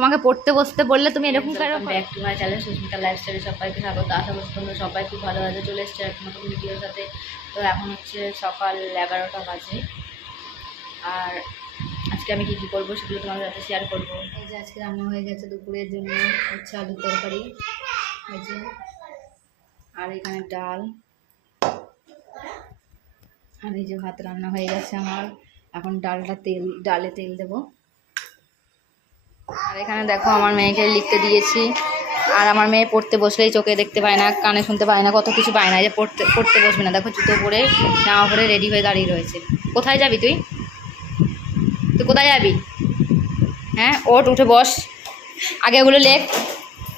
তোমাকে পড়তে বসতে বললে তুমি এরকম করো। Back to my channel Susmita লাইফস্টাইলে সবাইকে স্বাগত। আশা করছি তোমরা সবাই খুব ভালোভাবে চলে এসছে এক নতুন ভিডিওর সাথে। তো এখন হচ্ছে সকাল 11টা বাজে, আর আজকে আমি কী কী করবো সেগুলো তোমাদের সাথে শেয়ার করবো। এই যে আজকে রান্না হয়ে গেছে দুপুরের জন্য হচ্ছে আলুর তরকারি, এই যে, আর এখানে ডাল, আর এই যে ভাত রান্না হয়ে গেছে আমার। এখন ডালে তেল দেবো। আর এখানে দেখো আমার মেয়েকে লিখতে দিয়েছি, আর আমার মেয়ে পড়তে বসলেই চোখে দেখতে পায় না, কানে শুনতে পায় না, কত কিছু পায় না। যে পড়তে বসবে না, দেখো জুতো পরে জামা পরে রেডি হয়ে দাঁড়িয়ে রয়েছে। কোথায় যাবি তুই? তুই কোথায় যাবি? হ্যাঁ, উঠে বস, আগে ওগুলো লেখ,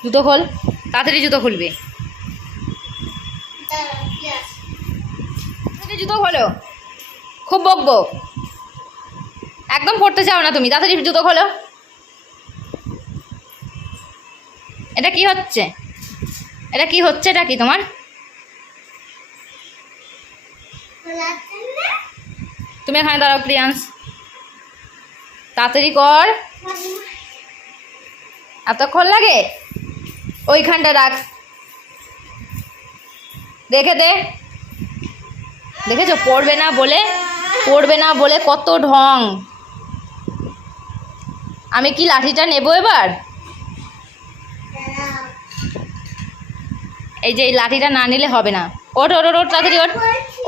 জুতো খোল, তাড়াতাড়ি জুতো খুলবে, জুতো খোলো, খুব বকবো, একদম পড়তে চাও না তুমি, তাড়াতাড়ি জুতো খোলো। এটা কি হচ্ছে? এটা কি তোমার? তুমি এখানে দাঁড়াও প্রিয়াংশ, তাড়াতাড়ি কর, এতক্ষণ লাগে? ওইখানটা রাখ, দেখেছো পড়বে না বলে কত ঢং। আমি কি লাঠিটা নেবো এবার? এই যে এই লাঠিটা না নিলে হবে না। ওঠ তাড়াতাড়ি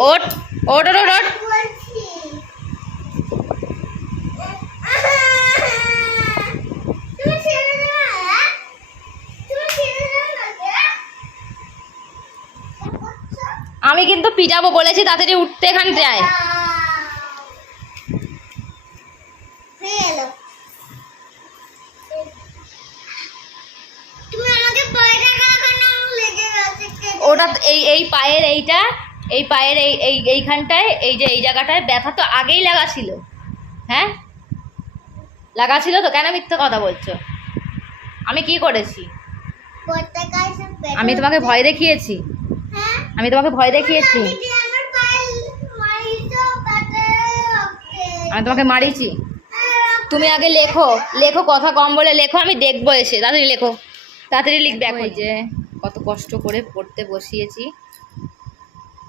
ওঠ। আমি কিন্তু পিটাবো বলেছি, তাড়াতাড়ি উঠতে এখানটায়। ওটা এই পায়ের এইখানটায়, এই যে এই জায়গাটায় ব্যথা তো আগেই লাগা ছিল। হ্যাঁ, লাগা ছিল তো, কেন মিথ্যে কথা বলছো? আমি কি করেছি? আমি তোমাকে ভয় দেখিয়েছি? আমি তোমাকে ভয় দেখিয়েছি? আমি তোমাকে মারিছি? তুমি আগে লেখো, কথা কম বলে লেখো, আমি দেখবো এসে। তাড়াতাড়ি লিখবে। এখন যে কত কষ্ট করে পড়তে বসিয়েছি,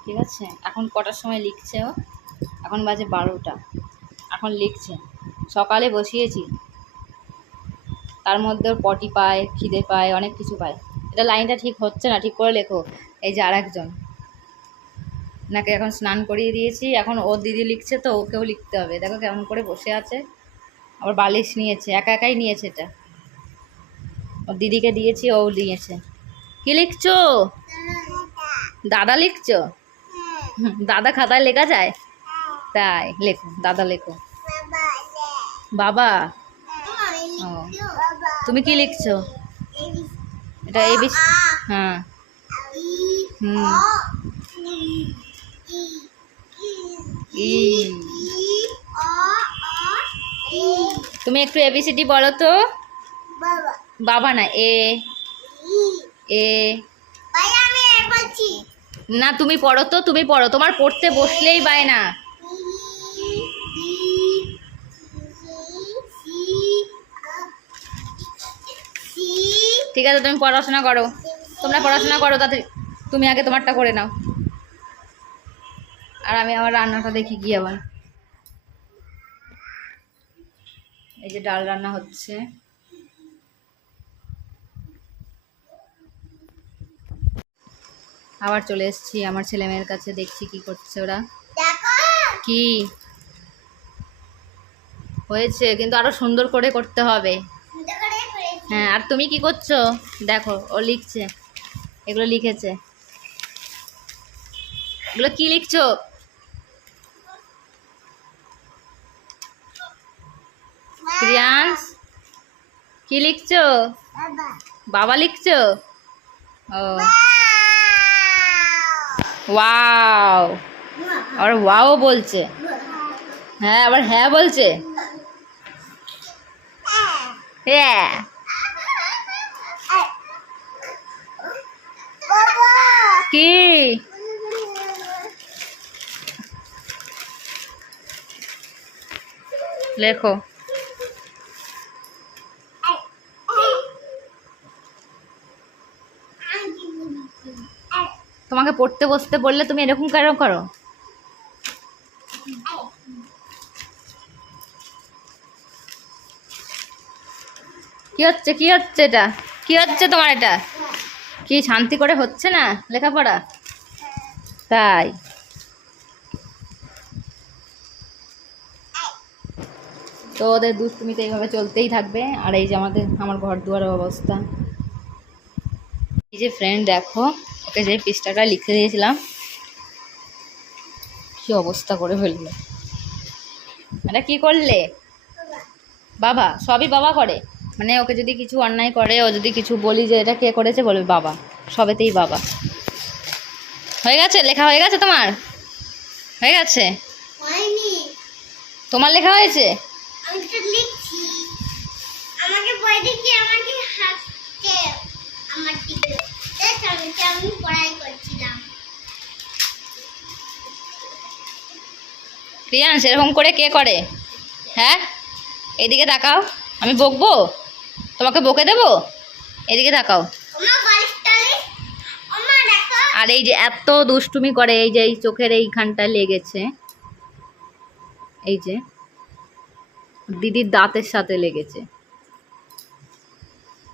ঠিক আছে? এখন কটার সময় লিখছে ও? এখন বাজে 12টা, এখন লিখছে। সকালে বসিয়েছি, তার মধ্যে ওর পটি পায়, খিদে পায়, অনেক কিছু পায়। এটা লাইনটা ঠিক হচ্ছে না, ঠিক করে লেখো। এই যে আরেকজন, নাকি এখন স্নান করিয়ে দিয়েছি, এখন ওর দিদি লিখছে, তো ওকেও লিখতে হবে। দেখো কেমন করে বসে আছে, আবার বালিশ নিয়েছে, একাই নিয়েছে। এটা ওর দিদিকে দিয়েছি, ও নিয়েছে। কি লিখছো? দাদা লিখছো? দাদা খাতায় লেখা যায়? তাই লেখো, দাদা লেখো। বাবা? ও, তুমি কি লিখছো? এটা ABC? হ্যাঁ, তুমি একটু ABCD বলো তো। বাবা না, এ না, তুমি পড়ো তো, তোমার পড়তে বসলেই পায় না। ঠিক আছে, তুমি পড়াশোনা করো, তোমরা পড়াশোনা করো, তাতে তুমি আগে তোমারটা করে নাও, আর আমি আমার রান্নাটা দেখি কি আবার। এই যে ডাল রান্না হচ্ছে। আবার চলে এসেছি আমার ছেলে মেয়ের কাছে, দেখছি কি করছে ওরা। কি হয়েছে? কিন্তু আরো সুন্দর করে করতে হবে। হ্যাঁ, আর তুমি কি করছো? দেখো ও লিখছে, এগুলো লিখেছে। এগুলো কি লিখছো? প্রিয়াংশ, কি লিখছো? বাবা লিখছো? ও, ওয়াও, আর ওয়াও বলছে। হ্যাঁ, আবার হ্যাঁ বলছে। হ্যাঁ, কি লেখো? তোমাকে পড়তে বসতে বললে তুমি এরকম কেন করো? কি হচ্ছে এটা? কি হচ্ছে তোমার এটা? কি শান্তি করে হচ্ছে না লেখাপড়া? তাই তো ওদের দুষ্টুমিতে এইভাবে চলতেই থাকবে। আর এই যে আমার ঘর দুয়ারের অবস্থা। এই যে ফ্রেন্ড দেখো, ওকে যে পৃষ্ঠাটা লিখে দিয়েছিলাম কি অবস্থা করে ফেললো। এটা কি করলে? বাবা, সবই বাবা করে। মানে ওকে যদি কিছু অন্যায় করে, ও যদি কিছু বলি যে এটা কে করেছে, বলবে বাবা। সবেতেই বাবা। হয়ে গেছে লেখা? হয়ে গেছে তোমার? হয়ে গেছে? তোমার লেখা হয়েছে? আমি তো লিখছি। আমাকে বই দেখি আমাকে হাসছে আমার টিচার। আমি পড়াই করছিলাম। প্রিয়ান, সেরকম করে কে করে? হ্যাঁ, এদিকে তাকাও। আমি বকবো? তোমাকে বকে দেবো? এদিকে তাকাও। ওমা বালিশটালি, ওমা দেখো। আর এই যে এত দুষ্টুমি করে, এই যে এই চোখের এইখানটা লেগেছে, এই যে দিদির দাঁতের সাথে লেগেছে।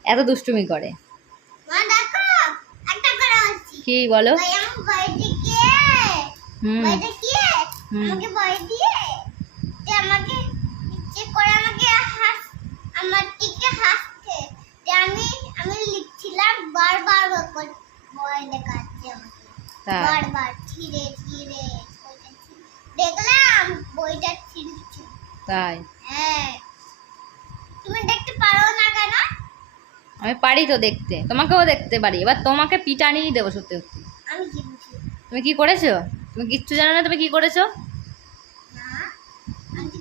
এত দুষ্টুমি করে। মা দেখো, একটা করে আছি। কি বলো? ভাই আমার বই দেখি। হুম বই দেখি। হুম। আমাকে বই দিয়ে যে আমাকে ইচ্ছে করে আমাকে আমার টিকে হাসছে। যে আমি লিখছিলাম বারবার বই দেখাচ্ছে আমাকে। তাই? বারবার ছিঁড়ে দেখলাম বইটা ছিঁড়ছে। তাই? হ্যাঁ, তুমি দেখতে পারো না কেন? আমি পারি তো দেখতে, তোমাকেও দেখতে পারি। এবার তোমাকে পিটানিই দেবো সত্যি সত্যি। আমি শিখছি তুমি কি করেছো? তুমি কিচ্ছু জানো না তুমি কি করেছো? না। আমি তো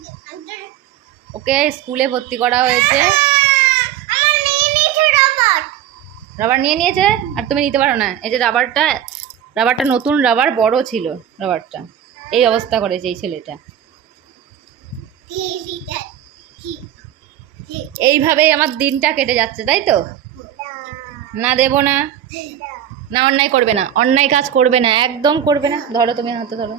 ওকে স্কুলে ভর্তি করা হয়েছে। আমার নিয়ে নিয়েছে রবার। রাবার নিয়ে নিয়েছে আর তুমি নিতে পারো না। এই যে রাবারটা নতুন রাবার, বড় ছিল রাবারটা। এই অবস্থা করেছে এই ছেলেটা। এইভাবেই আমার দিনটা কেটে যাচ্ছে, তাই তো? না, দেবো না। না, অন্যায় করবে না, অন্যায় কাজ করবে না, একদম করবে না। ধরো, তুমি হাতে ধরো।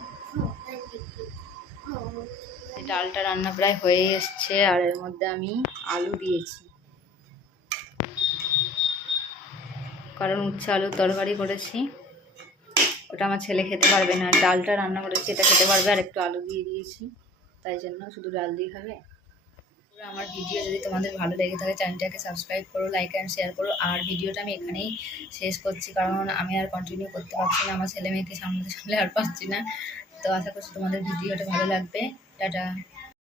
ডালটা রান্না প্রায় হয়ে এসছে, আর এর মধ্যে আমি আলু দিয়েছি, কারণ উচ্ছে আলুর তরকারি করেছি। ওটা আমার ছেলে খেতে পারবে না। ডালটা রান্না করেছি, এটা খেতে পারবে। আর একটু আলু দিয়ে দিয়েছি, তাই জন্য শুধু ডাল দিয়ে খাবে। আমার ভিডিও যদি তোমাদের ভালো লেগে থাকে, চ্যানেলটাকে সাবস্ক্রাইব করো, লাইক অ্যান্ড শেয়ার করো। আর ভিডিওটা আমি এখানেই শেষ করছি, কারণ আমি আর কন্টিনিউ করতে পারছি না। আমার ছেলে মেয়েকে সামলে আর পারছি না। তো আশা করছি তোমাদের ভিডিওটা ভালো লাগবে। টাটা।